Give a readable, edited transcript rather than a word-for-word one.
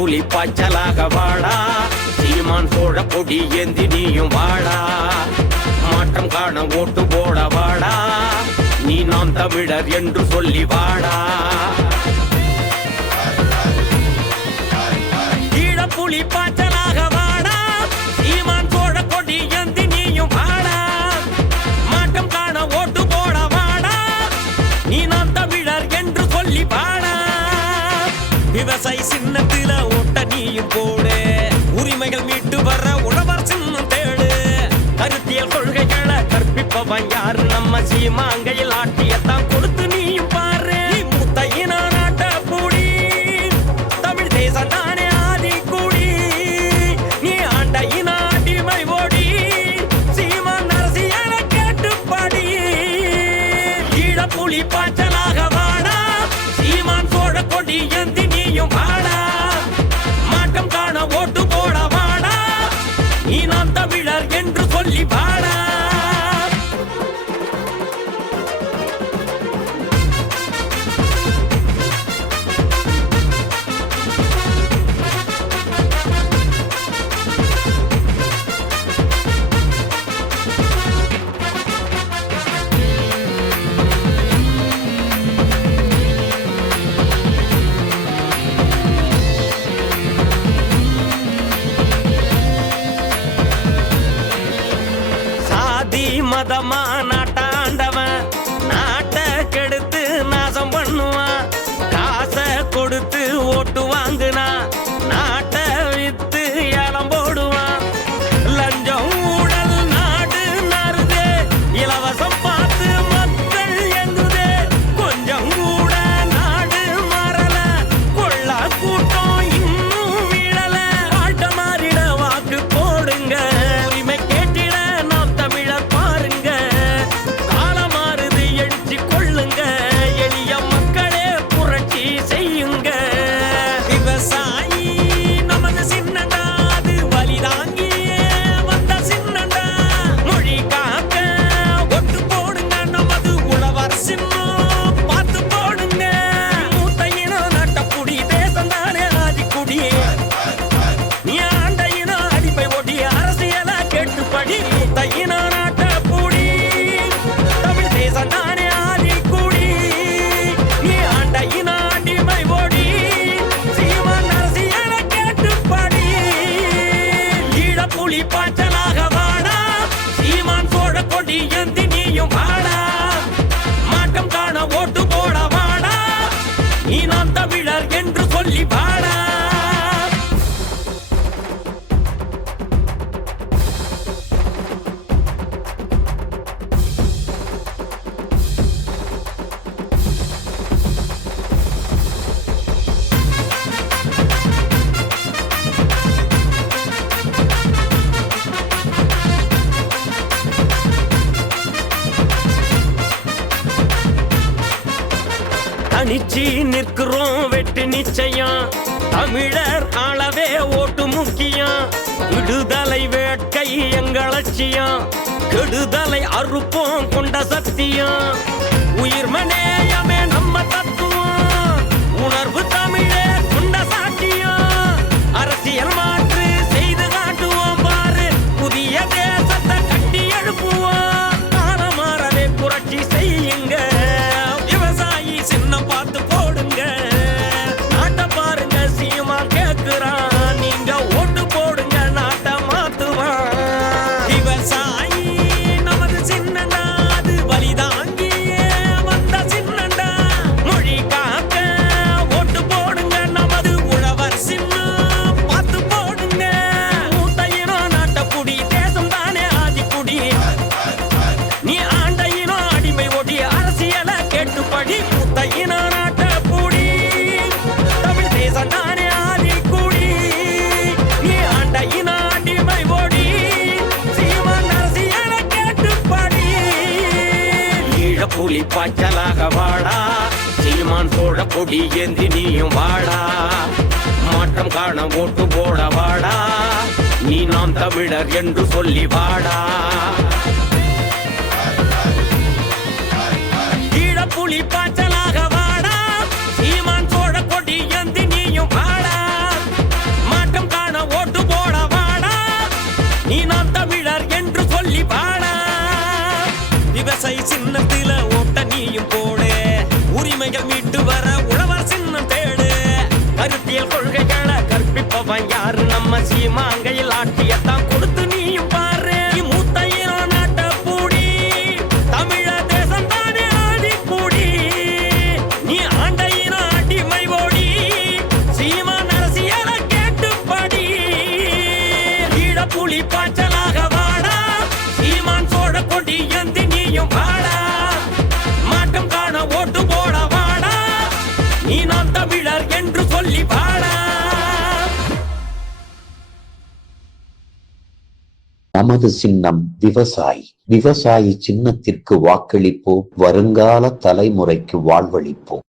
புலி பாய்ச்சலாக வாடா, சீமான் சோழ கொடி ஏந்தி நீயும் வாடா, மாற்றம் காண ஓட்டு போட வாடா, நீ நாம் தமிழர் என்று சொல்லி வாடா. ஈழப்புலி பாய்ச்சலாக வாடா, சீமான் சோழ கொடி ஏந்தி நீயும் வாடா, மாற்றம் காண ஓட்டு போட வாடா, நீ நாம் தமிழர் என்று சொல்லி வாடா. விவசாய சின்னத்தில ஓட்ட நீயும் போடு, உரிமைகள் மீட்டு வர உழவர் சின்னம் தேடு, கருத்தியல் கொள்கைகளை கற்பிப்பவன் யாரு, நம்ம சீமாங்கையில் ஆட்டியத்தான் கொடுத்து நீயும் பாரு. மூத்த இன நாட்ட பூடி, தமிழ் தேசம் தானே ஆதி கூடி, நீ ஆண்ட இன அடிமை ஓடி, சீமான் அரசியல கேட்டுப்படி. ஈழப்புலி பாய்ச்சலாக வாடா, சீமான் சோழ கொடி ஏந்தி நீயும் வாடா, மாற்றம் காண ஓட்டு போட வாடா, நீ நாம் தமிழர் என்று சொல்லி வாடா. மதமா நாட்டாண்டவன் நாட்டை கெடுத்து நாசம் பண்ணுவான், காசை கொடுத்து ஓட்டு வாங்குனா நாட்டை வித்து ஏலம் போடுவான், லஞ்சம் ஊழல் நாடு நறுதே, இலவசம் பார்த்து மக்கள் எங்குதே, கொஞ்சம் கூட நாடு மறல, கொள்ள கூட்டம் இன்னும் விழல, வாழ்க்கை மாறிட வாக்கு போடுங்க, உரிமை கேட்டிட நாம் தமிழர் பாருங்க, காலமாறுது எழுச்சி கொள்ளுங்க, எளிய மக்களே புரட்சி செய்யுங்க. விவசாயி நமது சின்னண்டா, அது வலிதாங்கியே வந்த சின்னண்டா, மொழி காக்க ஒட்டு போடுங்க, நமது உழவர் சின்னம் பார்த்து போடுங்க. மூத்த இனம் நாட்டக்குடி, தேசம் தானே ஆதிக்குடி, நீ ஆண்ட இனம் அடிமை ஓடி, அரசியல கேட்டுப்படி. மூத்த இனம் நாட்டக்குடி, தமிழ் தேசம் தானே ஆதிக்குடி, நீ ஆண்ட இனம் அடிமை ஓடி, சீமான் அரசியல கேட்டுப்படி. ஈழப்புலி பாய்ச்சலாக வாடா, சீமான் சோழ கொடி ஏந்தி நீயும் வாடா, மாற்றம் காண ஓட்டு போட வாடா, நீ நாம் தமிழர் என்று சொல்லி வாடா. தனிச்சு நிற்கிறோம் வெட்டு நிச்சயம், தமிழர் அளவே ஓட்டு முக்கியம், விடுதலை வேட்கை எங்கள் லட்சியம், கெடுதலை அறுப்போம் கொண்ட சத்தியம், உயிர்மனேயமே நம்ம தத்துவம், உணர்வு தமிழே கொண்ட சாட்சியம், அரசியல் மாற்று செய்து காட்டுவோம் பாரு, புதிய தேசத்தை கட்டி எழுப்புவோம், காலமாறவே புரட்சி செய்யுங்க, விவசாயி சின்னம் பார்த்து போடுங்க, நாட்டை பாருங்க சீமான் கேட்கிறான், நீங்க ஓட்டு போடுங்க நாட்டை மாத்துவான். விவசாயி நமது சின்னண்டா, அது வலிதாங்கியே வந்த சின்னண்டா, மொழி காக்க ஓட்டு போடுங்க, நமது உழவர் சின்னம் பார்த்து போடுங்க. மூத்த இனம் நாட்டக்குடி, தேசம் தானே ஆதிக்குடி, நீ ஆண்ட இனம் அடிமை ஓடி, அரசியல கேட்டுப்படி. மூத்த இனம் நாட்டக்குடி, தமிழ் தேசம் தானே ஆதிக்குடி, நீ ஆண்ட இனம் அடிமை ஓடி, சீமான் அரசியல கேட்டுப்படி. ஈழப்புலி பாய்ச்சலாக வாடா, சீமான் சோழ கொடி ஏந்தி நீயும் வாடா, மாற்றம் காண ஓட்டு போட வாடா, நீ நாம் தமிழர் என்று சொல்லி வாடா. ஈழப்புலி பாய்ச்சலாக வாடா, சீமான் சோழ கொடி ஏந்தி நீயும் வாடா, நாம் தமிழர் என்று சொல்லி பாடா. விவசாய சின்னத்தில ஓட்ட நீயும் போடு, உரிமைகள் மீட்டு வர உழவர் சின்னம் தேடு. கருத்தியல் கொள்கைகளை கற்பிப்பவன் யாரு? நம்ம சீமாங்கையில் ஆட்டியத்தான் கொடுத்து நீயும் பாரு. மூத்தையின நாட்ட பூடி, தமிழ தேசம் தானே ஆதி கூடி. நீ ஆண்டையின அடிமை ஓடி, சீமான் அரசியலை கேட்டுப்படி. ஈழ புலி பாய்ச்சலாக வாடா, சீமான் சோழ கொடி ஏந்தி நீயும் வாடா. மாற்றம் காண ஓட்டு போட வாடா, நீ நாம் தமிழர் என்று சொல்லி வாடா. நமது சின்னம் விவசாயி. விவசாயி சின்னத்திற்கு வாக்களிப்போம், வருங்கால தலைமுறைக்கு வாழ்வளிப்போம்.